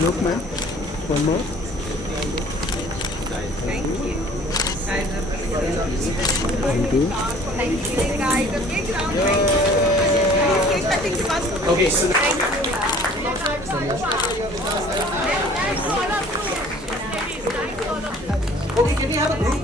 Look, man. One more. Thank you. Guys, Thank you. guys, the big round thank you. Cake cutting के बाद Okay, so Okay, can we have a group?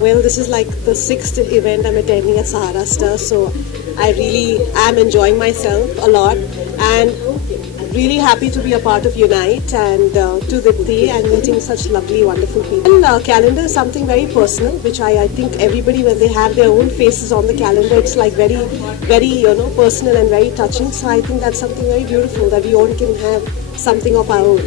Well, this is like the sixth event I'm attending at Sahara Star, so I really am enjoying myself a lot and really happy to be a part of Unite and to Dipti and meeting such lovely, wonderful people. And calendar is something very personal, which I think everybody, when they have their own faces on the calendar, it's like very, very, personal and very touching. So I think that's something very beautiful that we all can have something of our own.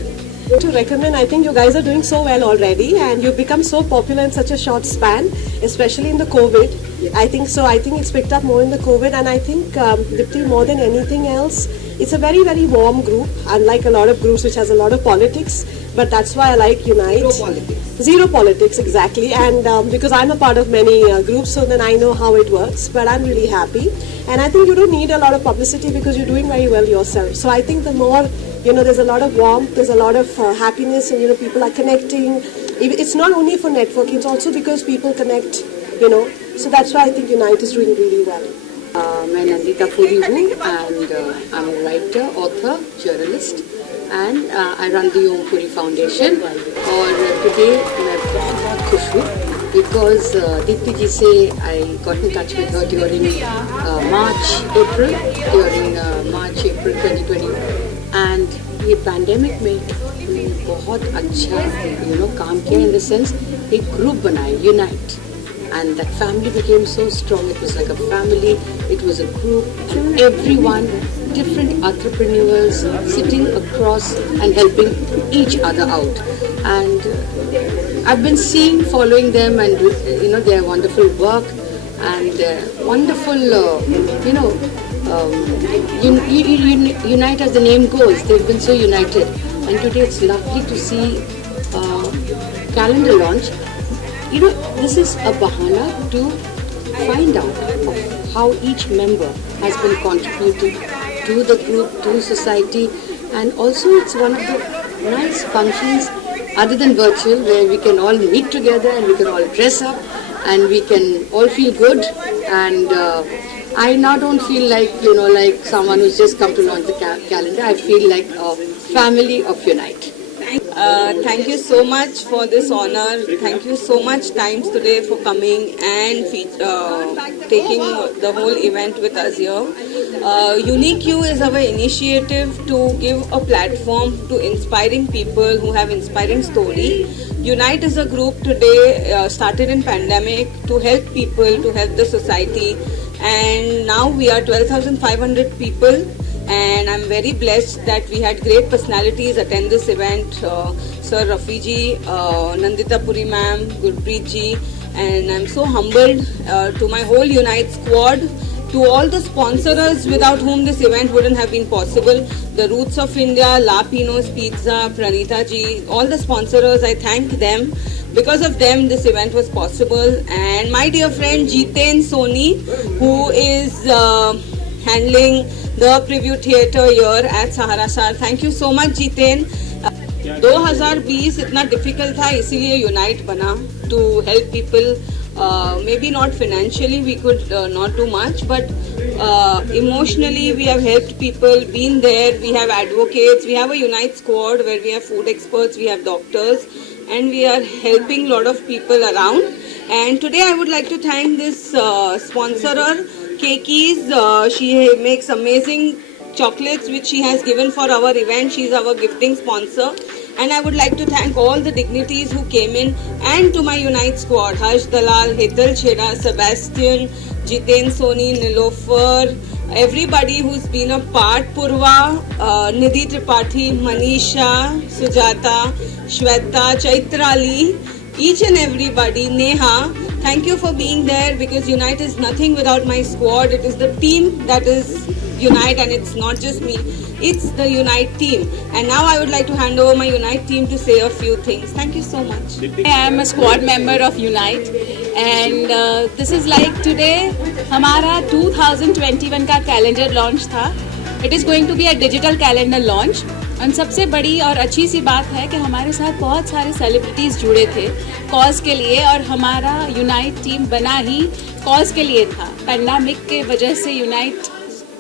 To recommend, I think you guys are doing so well already and you've become so popular in such a short span, especially in the COVID. I think so. I think it's picked up more in the COVID, and I think Dipti, more than anything else, it's a very, very warm group, unlike a lot of groups which has a lot of politics. But that's why I like Unite. Zero politics. Zero politics, exactly. And because I'm a part of many groups, so then I know how it works. But I'm really happy. And I think you don't need a lot of publicity because you're doing very well yourself. So I think the more, there's a lot of warmth, there's a lot of happiness, and, people are connecting. It's not only for networking, it's also because people connect, So that's why I think Unite is doing really well. मैं नंदिता पुरी हूँ and I'm a writer, author, journalist and I run the Om Puri Foundation और today मैं बहुत खुश हूँ because दीप्ति जी से I got in touch with her during March, April 2020 and ये pandemic में बहुत अच्छा काम किया in the sense एक group बनाया Unite. And that family became so strong. It was like a family, it was a group, and everyone, different entrepreneurs sitting across and helping each other out. And I've been following them, and their wonderful work and their wonderful, unite as the name goes. They've been so united, and today it's lovely to see calendar launch. This is a bahana to find out of how each member has been contributing to the group, to society, and also it's one of the nice functions other than virtual where we can all meet together and we can all dress up and we can all feel good and I now don't feel like, like someone who's just come to launch the calendar. I feel like a family of Unite. Thank you so much for this honor. Thank you so much Times Today for coming and taking the whole event with us here. Unique You is our initiative to give a platform to inspiring people who have inspiring story. Unite is a group today started in pandemic to help people, to help the society, and now we are 12,500 people. And I'm very blessed that we had great personalities attend this event. Sir Rafi ji, Nandita Puri ma'am, Gurpreet ji, and I'm so humbled to my whole Unite squad, to all the sponsors without whom this event wouldn't have been possible. The Roots of India, La Pino's Pizza, Pranita ji, all the sponsors, I thank them. Because of them, this event was possible. And my dear friend Jiten Soni, who is handling the preview theatre here at Sahara Star. Thank you so much Jiten. 2020 इतना difficult था, इसीलिए Unite बना to help people. Maybe not financially, we could not do much, but emotionally we have helped people, been there, we have advocates, we have a Unite squad where we have food experts, we have doctors, and we are helping a lot of people around. And today I would like to thank this sponsorer, Keki's. She makes amazing chocolates which she has given for our event. She is our gifting sponsor. And I would like to thank all the dignitaries who came in, and to my Unite squad, Harsh Dalal, Hetal Chheda, Sebastian, Jiten Soni, Nilofer, everybody who's been a part, Purva, Nidhi Tripathi, Manisha, Sujata, Shweta, Chaitrali, each and everybody, Neha, thank you for being there, because Unite is nothing without my squad. It is the team that is Unite, and it's not just me, it's the Unite team. And now I would like to hand over my Unite team to say a few things. Thank you so much. I am a squad member of Unite, and this is like today हमारा 2021 का calendar launch था. It is going to be a digital calendar launch. और सबसे बड़ी और अच्छी सी बात है कि हमारे साथ बहुत सारे सेलिब्रिटीज़ जुड़े थे कॉज के लिए, और हमारा यूनाइट टीम बना ही कॉज के लिए था. पैंडेमिक के वजह से यूनाइट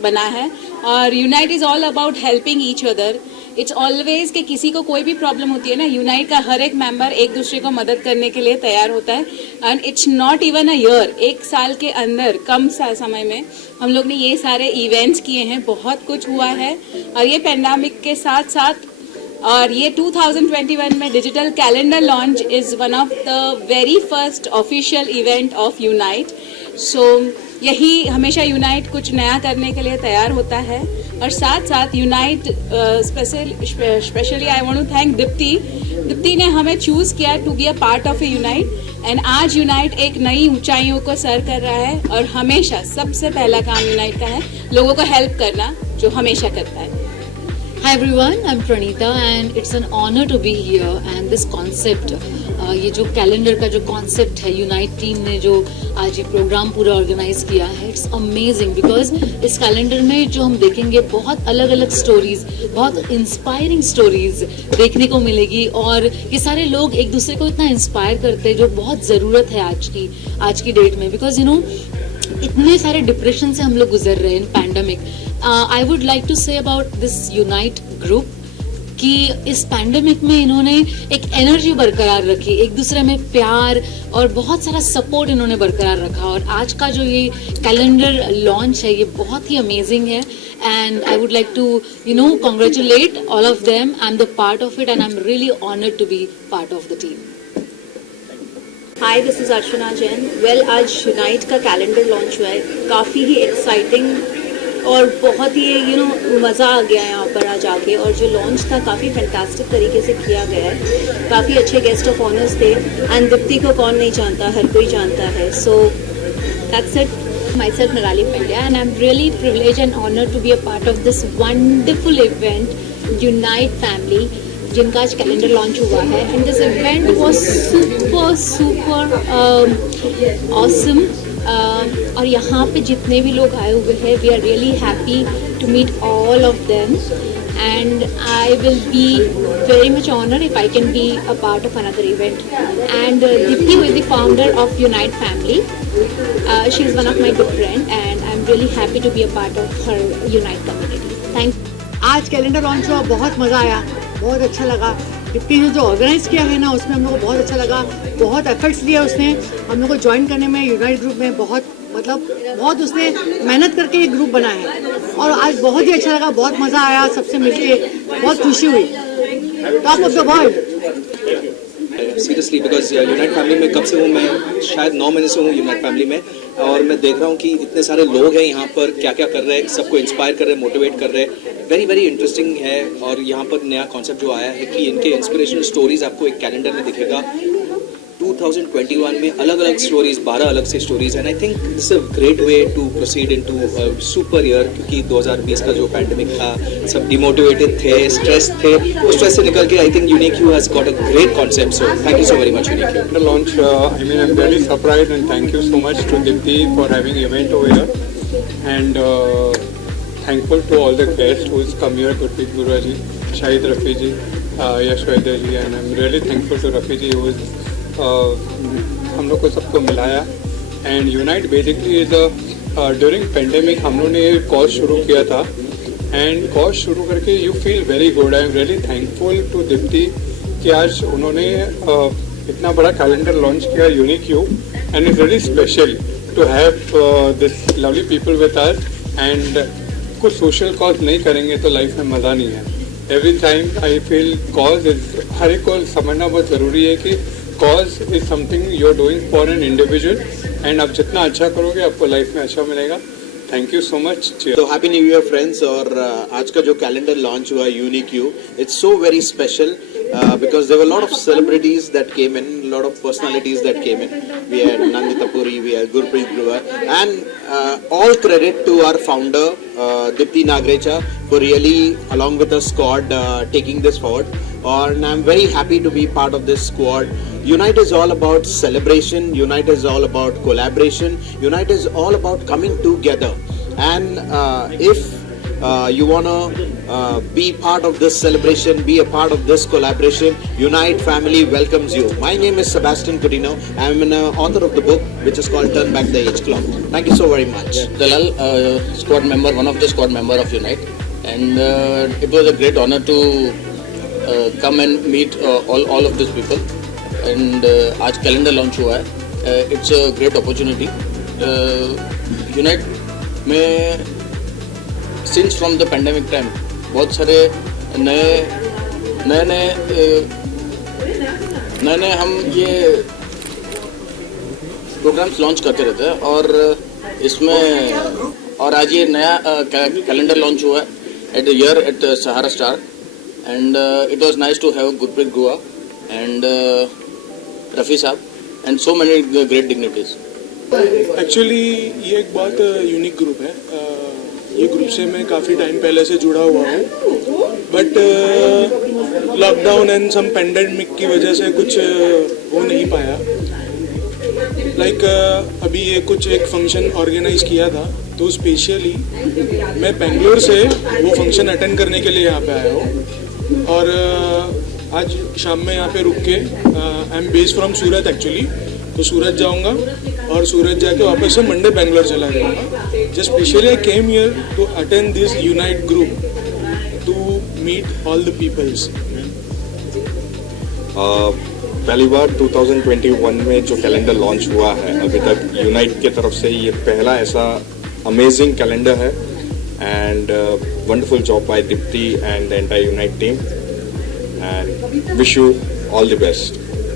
बना है, और unite is all about helping each other. It's always कि किसी को कोई भी प्रॉब्लम होती है ना, यूनाइट का हर एक मेंबर एक दूसरे को मदद करने के लिए तैयार होता है. And it's not even a year, एक साल के अंदर कम समय में हम लोग ने ये सारे इवेंट्स किए हैं. बहुत कुछ हुआ है, और ये पैंडेमिक के साथ साथ और ये 2021 में digital calendar launch is one of the very first official event of unite. So यही हमेशा यूनाइट कुछ नया करने के लिए तैयार होता है. और साथ साथ Unite specially I want to thank Deepti ने हमें चूज़ किया to be a part of a Unite. And आज यूनाइट एक नई ऊंचाइयों को सर कर रहा है, और हमेशा सबसे पहला काम यूनाइट का है लोगों को हेल्प करना, जो हमेशा करता है. Hi everyone, I'm Pranita and it's an honor to be here. And this concept, ये जो कैलेंडर का जो कॉन्सेप्ट है, यूनाइट टीम ने जो आज ये प्रोग्राम पूरा ऑर्गेनाइज किया है, इट्स अमेजिंग. बिकॉज इस कैलेंडर में जो हम देखेंगे बहुत अलग अलग स्टोरीज, बहुत इंस्पायरिंग स्टोरीज देखने को मिलेगी. और ये सारे लोग एक दूसरे को इतना इंस्पायर करते हैं, जो बहुत ज़रूरत है आज की डेट में. बिकॉज यू नो इतने सारे डिप्रेशन से हम लोग गुजर रहे हैं in pandemic. I would like to say about this Unite group कि इस पैंडमिक में इन्होंने एक एनर्जी बरकरार रखी, एक दूसरे में प्यार और बहुत सारा सपोर्ट इन्होंने बरकरार रखा. और आज का जो ये कैलेंडर लॉन्च है, ये बहुत ही अमेजिंग है. And I would like to congratulate all of them. I am the part of it and I am really honoured to be part of the team. Hi, this is Archana Jain. Well, आज Unite का calendar launch हुआ है. काफ़ी ही एक्साइटिंग और बहुत ही मज़ा आ गया है यहाँ पर आज आके. और जो लॉन्च था काफ़ी फैंटास्टिक तरीके से किया गया है. काफ़ी अच्छे गेस्ट ऑफ ऑनर्स थे. एंड दीप्ति को कौन नहीं जानता, हर कोई जानता है. So that's it. Myself Nirali Pandya, and I'm really privileged and honored to be a part of this wonderful event, Unite Family, जिनका आज कैलेंडर लॉन्च हुआ है. And this event was super awesome. और यहाँ पे जितने भी लोग आए हुए हैं, we are really happy to meet all of them. And I will be very much honoured if I can be a part of another event. And Deepti who is the founder of Unite family, she is one of my good friend, and I am really happy to be a part of her unite community. Thank you. आज calendar launch हुआ, बहुत मज़ा आया, बहुत अच्छा लगा. दीप्ति ने जो ऑर्गेनाइज़ किया है ना, उसमें हम लोग को बहुत अच्छा लगा. बहुत एफर्ट्स लिए उसने हम लोग को ज्वाइन करने में, यूनाइट ग्रुप में. बहुत उसने मेहनत करके ये ग्रुप बनाया है. और आज बहुत ही अच्छा लगा, बहुत मज़ा आया, सबसे मिलके बहुत खुशी हुई. Top of the world. Seriously because unite family में कब से हूँ मैं, शायद 9 महीने से हूँ यूनाइट फैमिली में. और मैं देख रहा हूँ कि इतने सारे लोग हैं यहाँ पर, क्या क्या कर रहे हैं, सबको इंस्पायर कर रहे हैं, मोटिवेट कर रहे हैं. वेरी वेरी इंटरेस्टिंग है. और यहाँ पर नया कॉन्सेप्ट जो आया है कि इनके इंस्पिरेशनल स्टोरीज आपको एक कैलेंडर में दिखेगा. 2021 में अलग अलग स्टोरीज, 12 अलग से stories. And I think this a great way to proceed into super year. क्योंकि 2020 का जो पैंडेमिक था, सब डिमोटिवेटेड थे, स्ट्रेस थे. उस स्ट्रेस से निकल के I think unique you has got a great concept. So thank you so very much unique you. Launch, I mean, I'm really surprised and thank you so much to Dipti for having event over here, and thankful to all the guests who's come here, Gurpreet Gurua ji, Shahid Rafi ji, Yash Vaidya ji, and I'm really thankful to Rafi ji who is हम लोग को सबको मिलाया. And unite basically is during pandemic हम लोग ने कॉज शुरू किया था. एंड कॉज शुरू करके you feel very good. I am really thankful to Deepti कि आज उन्होंने इतना बड़ा कैलेंडर लॉन्च किया, unique you. And it's really special to have this lovely people with us. And कुछ सोशल कॉज नहीं करेंगे तो लाइफ में मज़ा नहीं है. Every time I feel cause is, हर एक को समझना बहुत ज़रूरी है कि cause is something you are doing for an individual. And आप जितना अच्छा करोगे आपको लाइफ में अच्छा मिलेगा. Thank you so much. तो हैप्पी न्यू ईयर फ्रेंड्स. और आज का जो कैलेंडर लॉन्च हुआ unique you, it's so very special because there were a lot of celebrities that came in, a lot of personalities that came in. We had Nandita Puri, we had Gurpreet Gurua, and all credit to our founder, Dipti Nagrecha, for really, along with the squad, taking this forward. And I'm very happy to be part of this squad. Unite is all about celebration. Unite is all about collaboration. Unite is all about coming together. And if you wanna be part of this celebration, be a part of this collaboration, Unite family welcomes you. My name is Sebastian Coutinho. I am an author of the book which is called Turn Back the Age Clock. Thank you so very much. Dalal, squad member, one of the squad member of Unite, and it was a great honor to come and meet all of these people. And आज calendar launch हुआ है. It's a great opportunity. Unite में since from the pandemic time बहुत सारे नए हम ये programmes launch करते रहते हैं, और इसमें और आज ये नया कैलेंडर लॉन्च हुआ है eight year at Sahara star, and it was nice to have Gurpreet Guha and Rafi sahab and so many great dignitaries. Actually ये एक बहुत यूनिक ग्रुप है. ये ग्रुप से मैं काफ़ी टाइम पहले से जुड़ा हुआ हूँ, but lockdown and some pandemic की वजह से कुछ हो नहीं पाया. लाइक अभी ये कुछ एक फंक्शन ऑर्गेनाइज किया था, तो स्पेशली मैं बेंगलोर से वो फंक्शन अटेंड करने के लिए यहाँ पे आया हूँ. और आज शाम में यहाँ पे रुक के आई एम बेस्ड फ्रॉम सूरत एक्चुअली, तो सूरत जाऊँगा और सूरत जाके वापस से मंडे बेंगलोर चला जाऊँगा. Just specially I came here to attend this Unite group to meet all the peoples. पहली बार 2021 में जो कैलेंडर लॉन्च हुआ है अभी तक यूनाइट की तरफ से, ये पहला ऐसा अमेजिंग कैलेंडर है. And wonderful job by Deepti and the entire unite team, and wish you all the best.